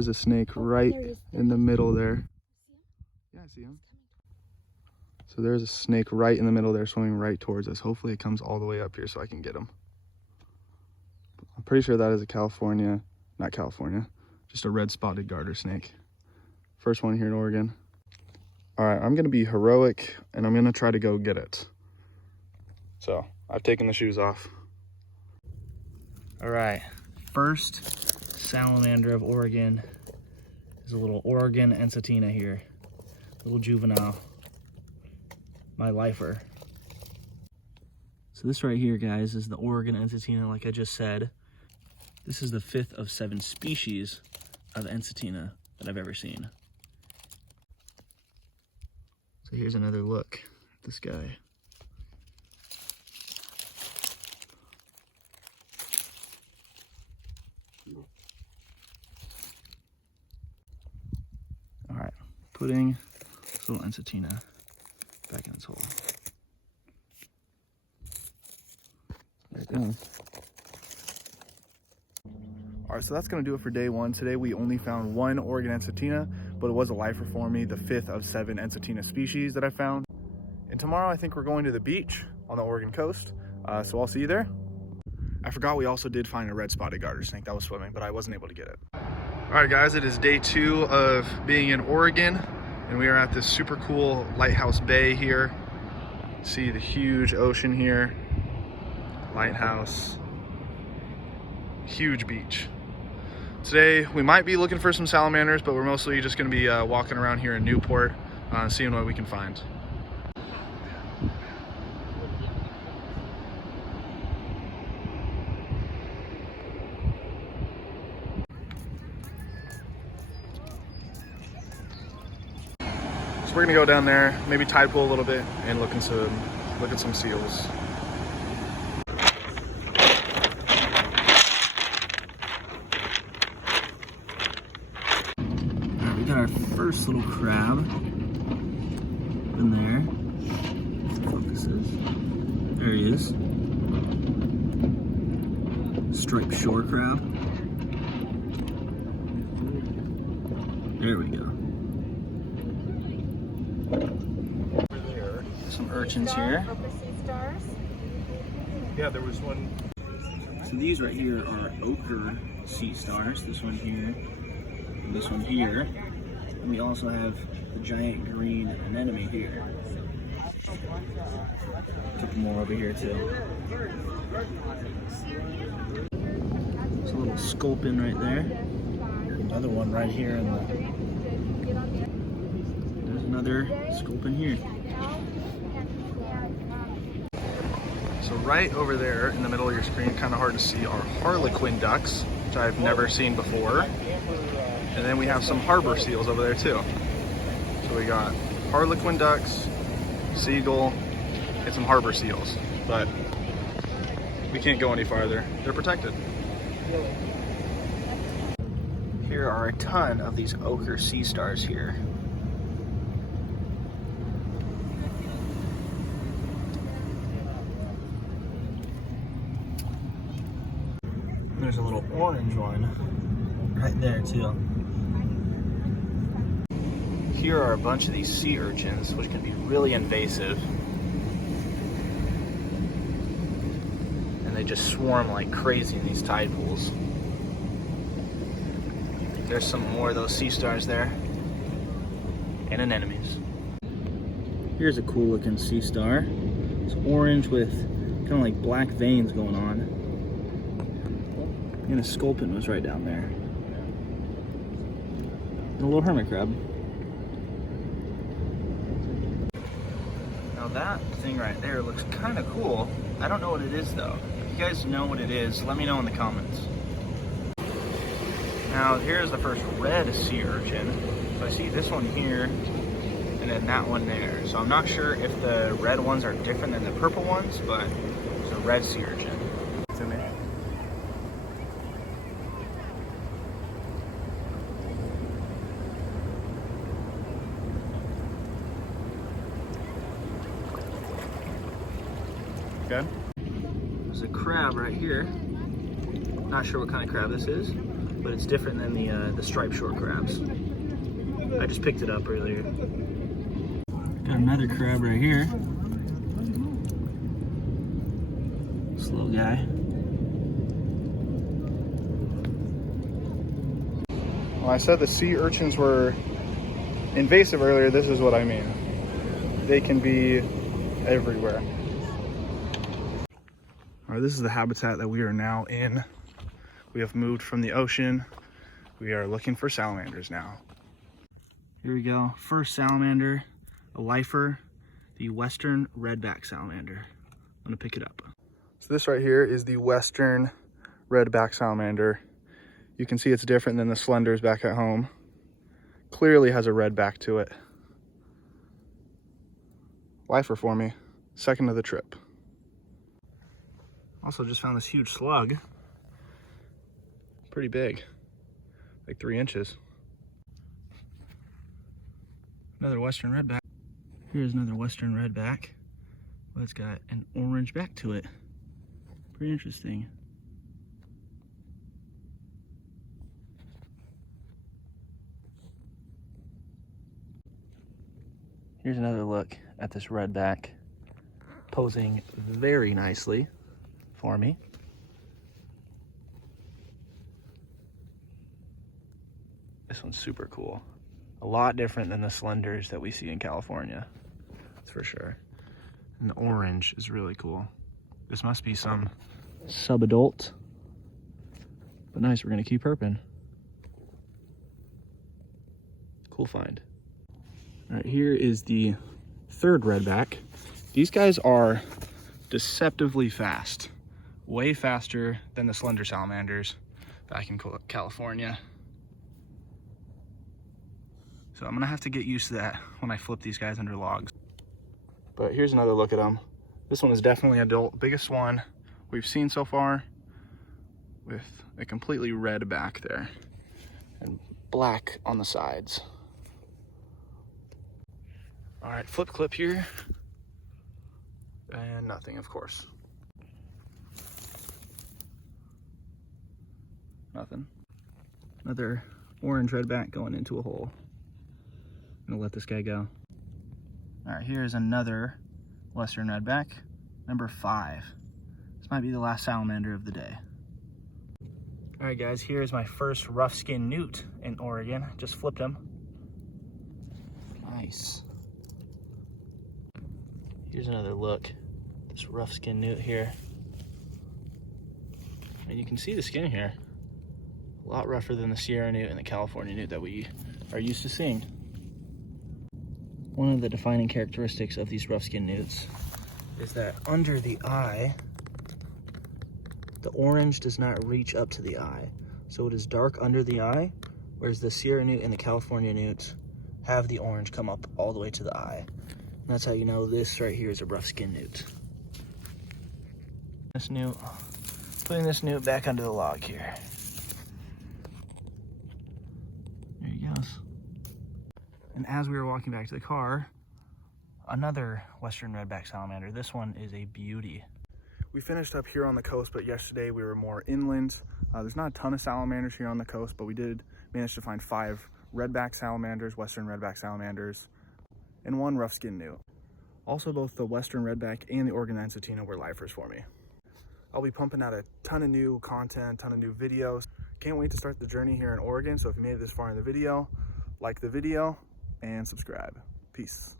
There's a snake right in the middle there. Yeah, I see him. So there's a snake right in the middle there swimming right towards us. Hopefully it comes all the way up here so I can get him. I'm pretty sure that is a just a red spotted garter snake. First one here in Oregon. All right, I'm gonna be heroic and I'm gonna try to go get it. So I've taken the shoes off. All right, first salamander of Oregon is a little Oregon ENSATINA here. Little juvenile, my lifer. So this right here, guys, is the Oregon ENSATINA, like I just said. This is the 5th of 7 species of ENSATINA that I've ever seen. So here's another look at this guy. All right, putting this little ENSATINA back in its hole. There it goes. All right, so that's gonna do it for day one. Today we only found one Oregon ENSATINA, but it was a lifer for me, the 5th of 7 ENSATINA species that I found. And tomorrow I think we're going to the beach on the Oregon coast, so I'll see you there. I forgot we also did find a red spotted garter snake that was swimming, but I wasn't able to get it. All right, guys, it is day 2 of being in Oregon, and we are at this super cool lighthouse bay here. See the huge ocean here, lighthouse, huge beach. Today we might be looking for some salamanders, but we're mostly just going to be walking around here in Newport, seeing what we can find. So we're gonna go down there, maybe tide pool a little bit, and look at some seals. We got our first little crab in there. Focuses. There he is. Striped shore crab. There we go. Some urchins here. Yeah, there was one. So these right here are ochre sea stars. This one here, and this one here. And we also have the giant green anemone here. A couple more over here too. There's a little SCULPIN right there. Another one right here in the... There's another SCULPIN here. So right over there in the middle of your screen, kind of hard to see, are HARLEQUIN ducks, which I've never seen before. And then we have some harbor seals over there too. So we got HARLEQUIN ducks, seagull, and some harbor seals. But we can't go any farther. They're protected. Here are a ton of these ochre sea stars here. There's a little orange one right there too. Here are a bunch of these sea urchins, which can be really invasive. And they just swarm like crazy in these tide pools. There's some more of those sea stars there. And anemones. Here's a cool looking sea star. It's orange with kind of like black veins going on. And a SCULPIN was right down there. And a little hermit crab. Now that thing right there looks kind of cool. I don't know what it is though. If you guys know what it is, let me know in the comments. Now here's the first red sea urchin. So I see this one here and then that one there. So I'm not sure if the red ones are different than the purple ones, but it's a red sea urchin. To me. Good. There's a crab right here. Not sure what kind of crab this is. but it's different than the striped short crabs. I just picked it up earlier. Got another crab right here. Slow guy. When I said the sea urchins were invasive earlier, this is what I mean. They can be everywhere. All right, this is the habitat that we are now in. We have moved from the ocean. We are looking for salamanders now. Here we go. First salamander, a lifer, the western redback salamander. I'm gonna pick it up. So this right here is the western redback salamander. You can see it's different than the slenders back at home. Clearly has a red back to it. Lifer for me, second of the trip. Also just found this huge slug. Pretty big, like 3 inches. Another western redback. Here's another western redback. Well, it's got an orange back to it. Pretty interesting. Here's another look at this redback, posing very nicely for me. This one's super cool. A lot different than the slenders that we see in California, that's for sure. And the orange is really cool. This must be some sub-adult, but nice, we're gonna keep herping. Cool find. All right, here is the third redback. These guys are deceptively fast, way faster than the slender salamanders back in California. So I'm gonna have to get used to that when I flip these guys under logs. But here's another look at them. This one is definitely adult, biggest one we've seen so far, with a completely red back there and black on the sides. All right, flip clip here. And nothing, of course. Nothing. Another orange redback going into a hole. I'm gonna let this guy go. All right, here's another western redback, number 5. This might be the last salamander of the day. All right, guys, here's my first rough skin newt in Oregon. Just flipped him. Nice. Here's another look. This rough skin newt here. And you can see the skin here. A lot rougher than the Sierra newt and the California newt that we are used to seeing. One of the defining characteristics of these rough skin newts is that under the eye, the orange does not reach up to the eye. So it is dark under the eye, whereas the Sierra newt and the California newt have the orange come up all the way to the eye. And that's how you know this right here is a rough skin newt. This newt, putting this newt back under the log here. There he goes. And as we were walking back to the car, another western redback salamander. This one is a beauty. We finished up here on the coast, but yesterday we were more inland. There's not a ton of salamanders here on the coast, but we did manage to find 5 redback salamanders, western redback salamanders, and 1 rough skin newt. Also, both the western redback and the Oregon ENSATINA were lifers for me. I'll be pumping out a ton of new content, ton of new videos. Can't wait to start the journey here in Oregon. So if you made it this far in the video, like the video and subscribe. Peace.